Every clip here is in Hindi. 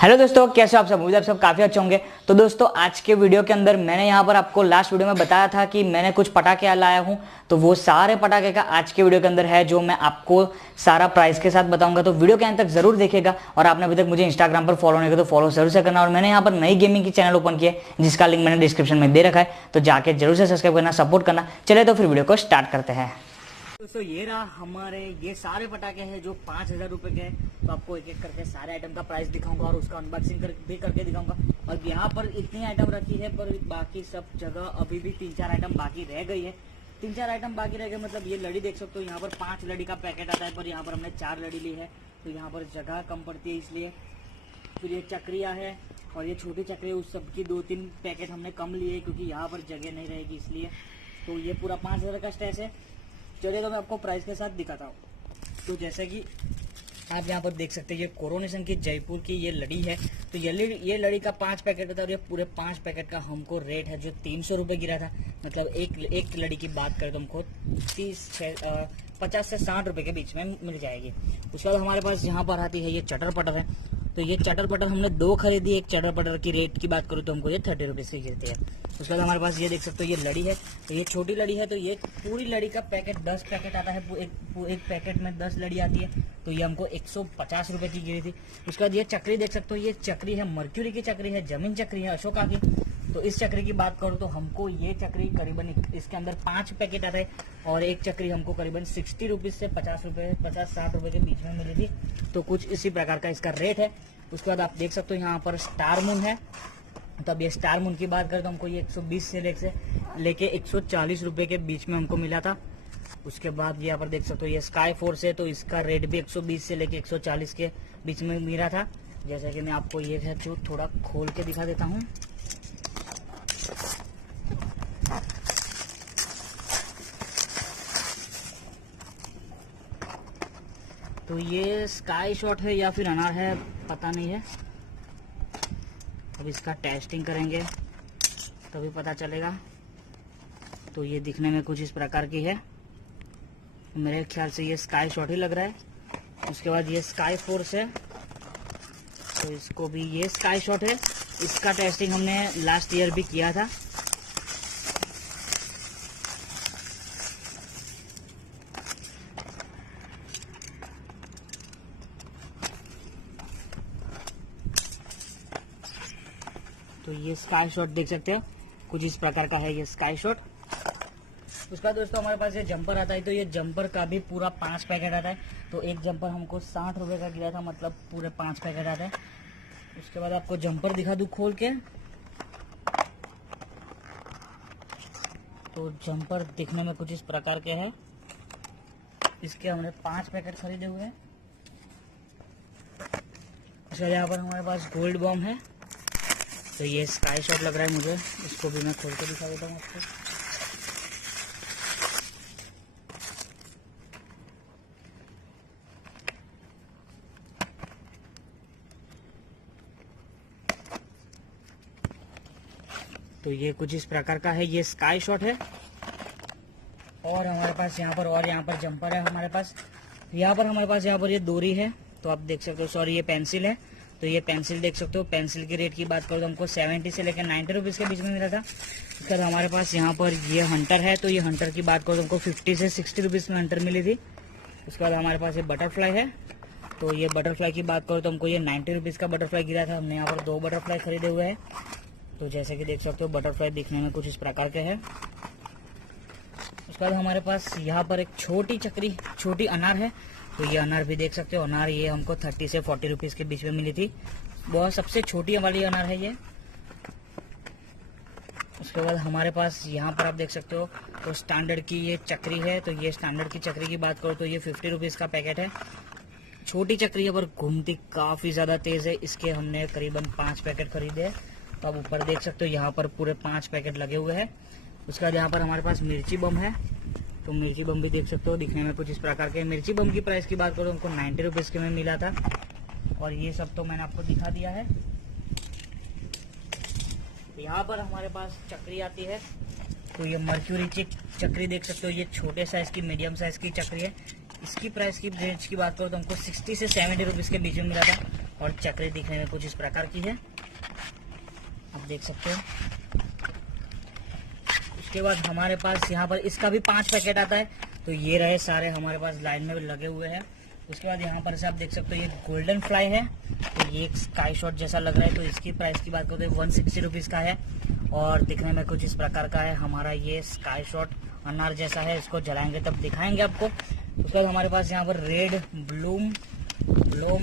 हेलो दोस्तों, कैसे हो आप सब। उम्मीद है आप सब काफ़ी अच्छे होंगे। तो दोस्तों, आज के वीडियो के अंदर मैंने यहाँ पर आपको लास्ट वीडियो में बताया था कि मैंने कुछ पटाखे लाया हूँ। तो वो सारे पटाखे का आज के वीडियो के अंदर है, जो मैं आपको सारा प्राइस के साथ बताऊंगा। तो वीडियो के अंत तक जरूर देखिएगा। और आपने अभी तक मुझे इंस्टाग्राम पर फॉलो नहीं किया तो फॉलो जरूर से करना। और मैंने यहाँ पर नई गेमिंग की चैनल ओपन किया है, जिसका लिंक मैंने डिस्क्रिप्शन में दे रखा है, तो जाके जरूर से सब्सक्राइब करना, सपोर्ट करना। चले तो फिर वीडियो को स्टार्ट करते हैं। दोस्तों, ये रहा हमारे ये सारे पटाखे हैं जो 5,000 रुपए के हैं। तो आपको एक एक करके सारे आइटम का प्राइस दिखाऊंगा और उसका अनबॉक्सिंग भी करके दिखाऊंगा। और यहाँ पर इतनी आइटम रखी है, पर बाकी सब जगह अभी भी 3-4 आइटम बाकी रह गई है। 3-4 आइटम बाकी रह गए, मतलब ये लड़ी देख सकते हो, यहाँ पर 5 लड़ी का पैकेट आता है, पर यहाँ पर हमने 4 लड़ी ली है। तो यहाँ पर जगह कम पड़ती है इसलिए। फिर ये चक्रिया है और ये छोटी चक्री, उस सब की 2-3 पैकेट हमने कम लिए क्योंकि यहाँ पर जगह नहीं रहेगी इसलिए। तो ये पूरा 5,000 का स्टैश है। चलिए तो मैं आपको प्राइस के साथ दिखाता हूँ। तो जैसे कि आप यहाँ पर देख सकते हैं, ये कोरोनेशन की जयपुर की ये लड़ी है। तो ये लड़ी का 5 पैकेट होता है और ये पूरे 5 पैकेट का हमको रेट है जो 300 रुपये गिरा था। मतलब एक लड़ी की बात करें तो हमको 50 से 60 रुपये के बीच में मिल जाएगी। उसके बाद हमारे पास यहाँ पर आती है ये चटर पटर है। तो ये चटर पटर हमने 2 खरीदी। एक चटर पटर की रेट की बात करूँ तो हमको ये 30 रुपीज़ की गिरती है। उसके बाद हमारे पास ये देख सकते हो, ये लड़ी है। तो ये छोटी लड़ी है। तो ये पूरी लड़ी का पैकेट 10 पैकेट आता है। एक पैकेट में 10 लड़ी आती है। तो ये हमको 150 रुपये की गिरी थी। उसके बाद ये चक्री देख सकते हो, ये चक्री है मर्क्यूरी की चक्री है, जमीन चक्री है अशोका की। तो इस चक्री की बात करूँ तो हमको ये चक्री करीबन इसके अंदर 5 पैकेट आता है और एक चक्री हमको करीबन 60 रुपीज़ से 50-60 रुपये के बीच में मिली थी। तो कुछ इसी प्रकार का इसका रेट है। उसके बाद आप देख सकते हो यहाँ पर स्टार मून है। तब ये स्टार मून की बात करें तो हमको ये 120 से लेके 140 रुपये के बीच में हमको मिला था। उसके बाद यहाँ पर देख सकते हो ये स्काई फोर्स है। तो इसका रेट भी 120 से लेके 140 के बीच में मिला था। जैसा कि मैं आपको ये है जो थोड़ा खोल के दिखा देता हूँ। तो ये स्काई शॉट है या फिर अनार है, पता नहीं है। अब इसका टेस्टिंग करेंगे तभी पता चलेगा। तो ये दिखने में कुछ इस प्रकार की है। मेरे ख्याल से ये स्काई शॉट ही लग रहा है। उसके बाद ये स्काई फोर्स है। तो इसको भी ये स्काई शॉट है। इसका टेस्टिंग हमने लास्ट ईयर भी किया था। तो ये स्काई शॉट देख सकते हो, कुछ इस प्रकार का है ये स्काई शॉट। उसके बाद दोस्तों हमारे पास ये जंपर आता है। तो ये जंपर का भी पूरा 5 पैकेट आता है। तो एक जंपर हमको 60 रुपये का गिरा था, मतलब पूरे 5 पैकेट आता है। उसके बाद आपको जंपर दिखा दूँ खोल के। तो जंपर दिखने में कुछ इस प्रकार के है। इसके हमने 5 पैकेट खरीदे हुए हैं। उसके बाद यहाँ पर हमारे पास गोल्ड बॉम्ब है। तो ये स्काई शॉट लग रहा है मुझे, इसको भी मैं खोल के दिखा देता हूँ आपको। तो ये कुछ इस प्रकार का है, ये स्काई शॉट है। और हमारे पास यहाँ पर जंपर है हमारे पास। यहाँ पर ये डोरी है। तो आप देख सकते हो, सॉरी ये पेंसिल है। तो ये पेंसिल देख सकते हो। पेंसिल की रेट की बात करो तो हमको 70 से लेकर 90 रुपीज़ के बीच में मिला था। उसके बाद हमारे पास यहाँ पर ये हंटर है। तो ये हंटर की बात करो तो हमको 50 से 60 रुपीज़ में हंटर मिली थी। उसके बाद हमारे पास ये बटरफ्लाई है। तो ये बटरफ्लाई की बात करो तो हमको ये 90 रुपीज़ का बटरफ्लाई गिरा था। हमने यहाँ पर 2 बटरफ्लाई खरीदे हुए हैं। तो जैसे कि देख सकते हो, बटरफ्लाई दिखने में कुछ इस प्रकार के है। उसके बाद हमारे पास यहाँ पर एक छोटी अनार है। तो ये अनार भी देख सकते हो। अनार ये हमको 30 से 40 रुपीज़ के बीच में मिली थी। बहुत सबसे छोटी वाली अनार है ये। उसके बाद हमारे पास यहाँ पर आप देख सकते हो, तो स्टैंडर्ड की ये चक्री है। तो ये स्टैंडर्ड की चक्री की बात करो तो ये 50 रुपीज़ का पैकेट है। छोटी चक्री है पर घूमती काफ़ी ज़्यादा तेज़ है। इसके हमने करीबन 5 पैकेट खरीदे हैं। तो आप ऊपर देख सकते हो, यहाँ पर पूरे 5 पैकेट लगे हुए हैं। उसके बाद यहाँ पर हमारे पास मिर्ची बम है। तो मिर्ची बम भी देख सकते हो, दिखने में कुछ इस प्रकार के। मिर्ची बम की प्राइस की बात करो हमको 90 रुपीज़ के में मिला था। और ये सब तो मैंने आपको दिखा दिया है। यहाँ पर हमारे पास चक्री आती है। तो ये मर्क्यूरी चक्री देख सकते हो, ये छोटे साइज की मीडियम साइज की चक्री है। इसकी प्राइस की रेंज की बात करो तो हमको 60 से 70 रुपीज़ के बीच में मिला था। और चक्री दिखने में कुछ इस प्रकार की है, आप देख सकते हो। उसके बाद हमारे पास यहाँ पर इसका भी 5 पैकेट आता है। तो ये रहे सारे हमारे पास लाइन में लगे हुए हैं। उसके बाद यहाँ पर से आप देख सकते हो ये गोल्डन फ्लाई है, तो ये एक स्काई शॉट जैसा लग रहा है। तो इसकी प्राइस की बात करते हैं 160 रुपीज़ का है और दिखने में कुछ इस प्रकार का है। हमारा ये स्काई शॉट अनार जैसा है, इसको जलाएंगे तब दिखाएंगे आपको। उसके बाद हमारे पास यहाँ पर रेड ब्लूम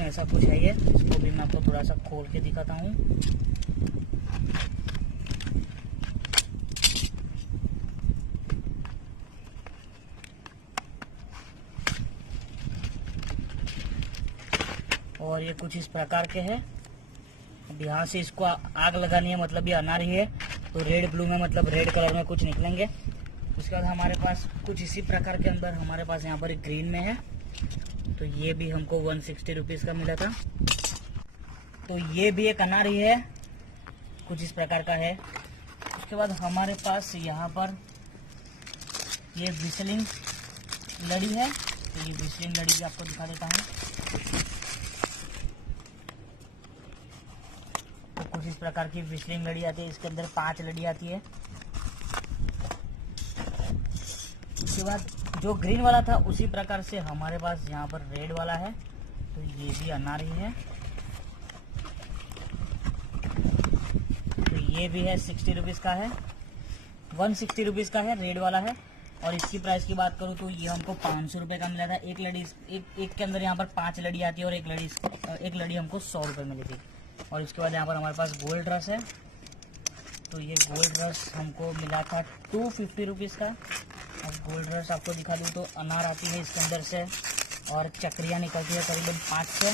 ऐसा कुछ है ये, इसको भी मैं आपको थोड़ा सा खोल के दिखाता हूँ। और ये कुछ इस प्रकार के हैं। अब यहाँ से इसको आग लगानी है, मतलब ये अनार ही है। तो रेड ब्लू में मतलब रेड कलर में कुछ निकलेंगे। उसके बाद हमारे पास कुछ इसी प्रकार के अंदर हमारे पास यहाँ पर एक ग्रीन में है, तो ये भी हमको 160 रुपीज़ का मिला था। तो ये भी एक अनार ही है, कुछ इस प्रकार का है। उसके बाद हमारे पास यहाँ पर ये विस्लिंग लड़ी है, तो ये विस्लिंग लड़ी भी आपको दिखा देता हूँ। तो कुछ इस प्रकार की विस्लिंग लड़ी आती है, इसके अंदर 5 लड़ी आती है। उसके बाद जो ग्रीन वाला था उसी प्रकार से हमारे पास यहाँ पर रेड वाला है, तो ये भी अनार ही है। तो ये भी है 60 रुपीज़ का है, 160 रुपीज़ का है, रेड वाला है। और इसकी प्राइस की बात करूँ तो ये हमको 500 रुपये का मिला था। एक लड़ी एक के अंदर यहाँ पर 5 लड़ी आती है और एक लड़ी हमको 100 रुपये मिली थी। और इसके बाद यहाँ पर हमारे पास गोल्ड रस है, तो ये गोल्ड रस हमको मिला था 250 रुपीज़ का। अब गोल्ड रस आपको दिखा दूँ तो अनार आती है इसके अंदर से और चक्रियाँ निकलती है करीबन 5 से।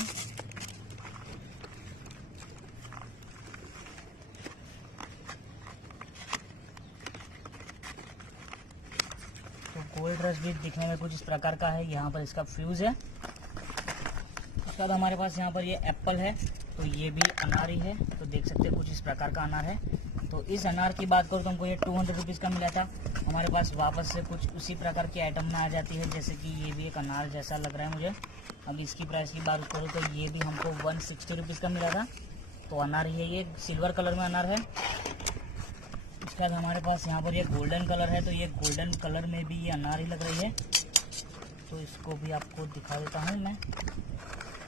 तो गोल्ड रस भी दिखने में कुछ इस प्रकार का है, यहाँ पर इसका फ्यूज़ है। उसके बाद हमारे पास यहाँ पर ये एप्पल है, तो ये भी अनार ही है, तो देख सकते हैं कुछ इस प्रकार का अनार है। तो इस अनार की बात करूँ तो हमको ये 200 रुपीज़ का मिला था। हमारे पास वापस से कुछ उसी प्रकार की आइटम में आ जाती है, जैसे कि ये भी एक अनार जैसा लग रहा है मुझे। अब इसकी प्राइस की बात करूँ तो ये भी हमको 160 रुपीज़ का मिला था, तो अनार ही है, ये सिल्वर कलर में अनार है। उसके बाद हमारे पास यहाँ पर ये गोल्डन कलर है, तो ये गोल्डन कलर में भी ये अनार ही लग रही है, तो इसको भी आपको दिखा देता हूँ मैं।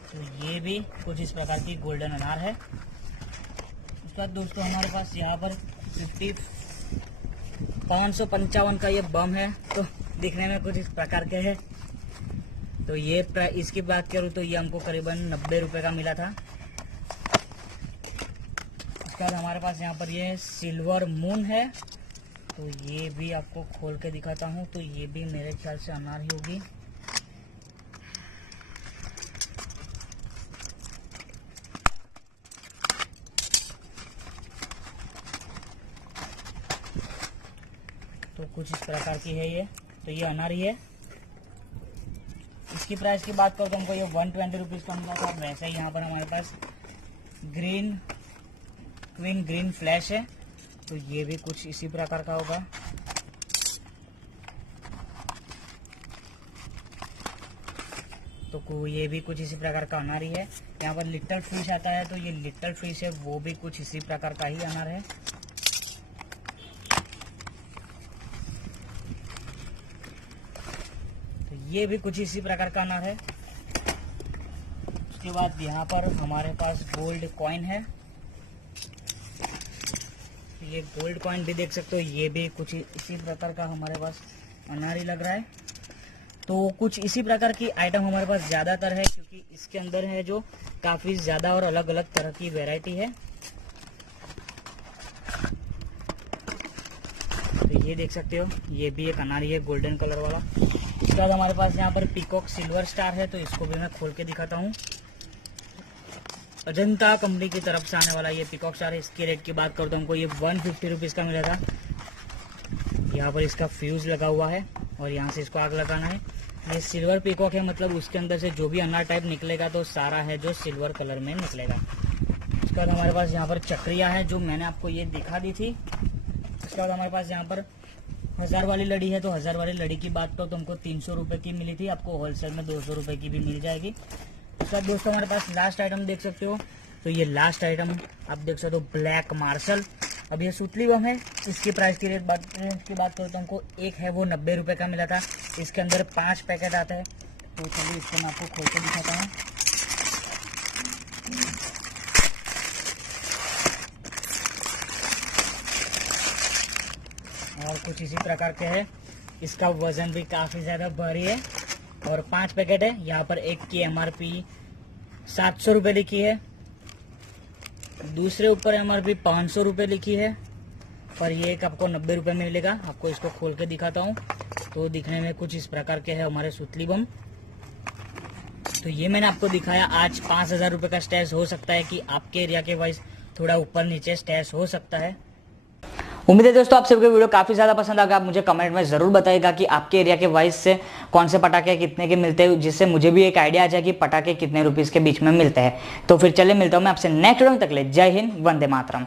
तो ये भी कुछ इस प्रकार की गोल्डन अनार है। उसके बाद दोस्तों हमारे पास यहाँ पर 555 का ये बम है, तो दिखने में कुछ इस प्रकार के है। तो ये इसकी बात करूँ तो ये हमको करीबन 90 रुपये का मिला था। उसके बाद हमारे पास यहाँ पर ये सिल्वर मून है, तो ये भी आपको खोल के दिखाता हूँ। तो ये भी मेरे ख्याल से अनार ही होगी। तो कुछ इस प्रकार की है ये, तो ये अनार ही है। इसकी प्राइस की बात करो तो हमको ये 120 रुपीज़ का मिला था। वैसे ही यहाँ पर हमारे पास क्वीन ग्रीन फ्लैश है, तो ये भी कुछ इसी प्रकार का होगा। तो ये भी कुछ इसी प्रकार का अनार ही है। यहाँ पर लिटिल फिश आता है, तो ये लिटिल फिश है, वो भी कुछ इसी प्रकार का ही अनार है। तो ये भी कुछ इसी प्रकार का अनार है। उसके बाद यहाँ पर हमारे पास गोल्ड कॉइन है, ये गोल्ड कॉइन भी देख सकते हो, ये भी कुछ इसी प्रकार का हमारे पास अनार ही लग रहा है। तो कुछ इसी प्रकार की आइटम हमारे पास ज़्यादातर है, क्योंकि इसके अंदर है जो काफ़ी ज़्यादा और अलग अलग तरह की वैरायटी है। तो ये देख सकते हो, ये भी एक अनार ही है गोल्डन कलर वाला। उसके बाद हमारे पास यहाँ पर पीकॉक सिल्वर स्टार है, तो इसको भी मैं खोल के दिखाता हूँ। अजंता कंपनी की तरफ से आने वाला ये पीकॉक स्टार है। इसके रेट की बात करूँ तो हमको ये 150 रुपीज़ का मिला था। यहाँ पर इसका फ्यूज़ लगा हुआ है और यहाँ से इसको आग लगाना है। ये सिल्वर पीकॉक है, मतलब उसके अंदर से जो भी अनार टाइप निकलेगा तो सारा है जो सिल्वर कलर में निकलेगा। उसके बाद हमारे पास यहाँ पर चक्रिया है, जो मैंने आपको ये दिखा दी थी। उसके बाद हमारे पास यहाँ पर 1000 वाली लड़ी है, तो 1000 वाली लड़ी की बात करो तो हमको 300 रुपये की मिली थी। आपको होलसेल में 200 रुपये की भी मिल जाएगी। तो अब दोस्तों हमारे पास लास्ट आइटम देख सकते हो, तो ये लास्ट आइटम आप देख सकते हो ब्लैक मार्शल। अब ये सुतली बम है, इसकी प्राइस की रेंज की बात करो तो हमको एक है वो 90 रुपये का मिला था। इसके अंदर 5 पैकेट आता है, तो चलिए इसको मैं आपको खोल के दिखाता हूँ। और कुछ इसी प्रकार के है, इसका वजन भी काफ़ी ज़्यादा भारी है और 5 पैकेट है। यहाँ पर एक की MRP 700 रुपये लिखी है, दूसरे ऊपर MRP 500 रुपये लिखी है, पर ये एक आपको 90 रुपये में मिलेगा। आपको इसको खोल के दिखाता हूँ, तो दिखने में कुछ इस प्रकार के है हमारे सुतली बम। तो ये मैंने आपको दिखाया। आज 5000 रुपये का स्टैश हो सकता है कि आपके एरिया के वाइज थोड़ा ऊपर नीचे स्टैश हो सकता है। उम्मीद है दोस्तों आप सबको वीडियो काफी ज्यादा पसंद आएगा। आप मुझे कमेंट में जरूर बताइएगा कि आपके एरिया के वाइज से कौन से पटाखे कितने के मिलते हैं, जिससे मुझे भी एक आइडिया आ जाए कि पटाखे कितने रुपीस के बीच में मिलते हैं। तो फिर चले मिलता हूं मैं आपसे नेक्स्ट वीडियो में, तक ले जय हिंद, वंदे मातरम।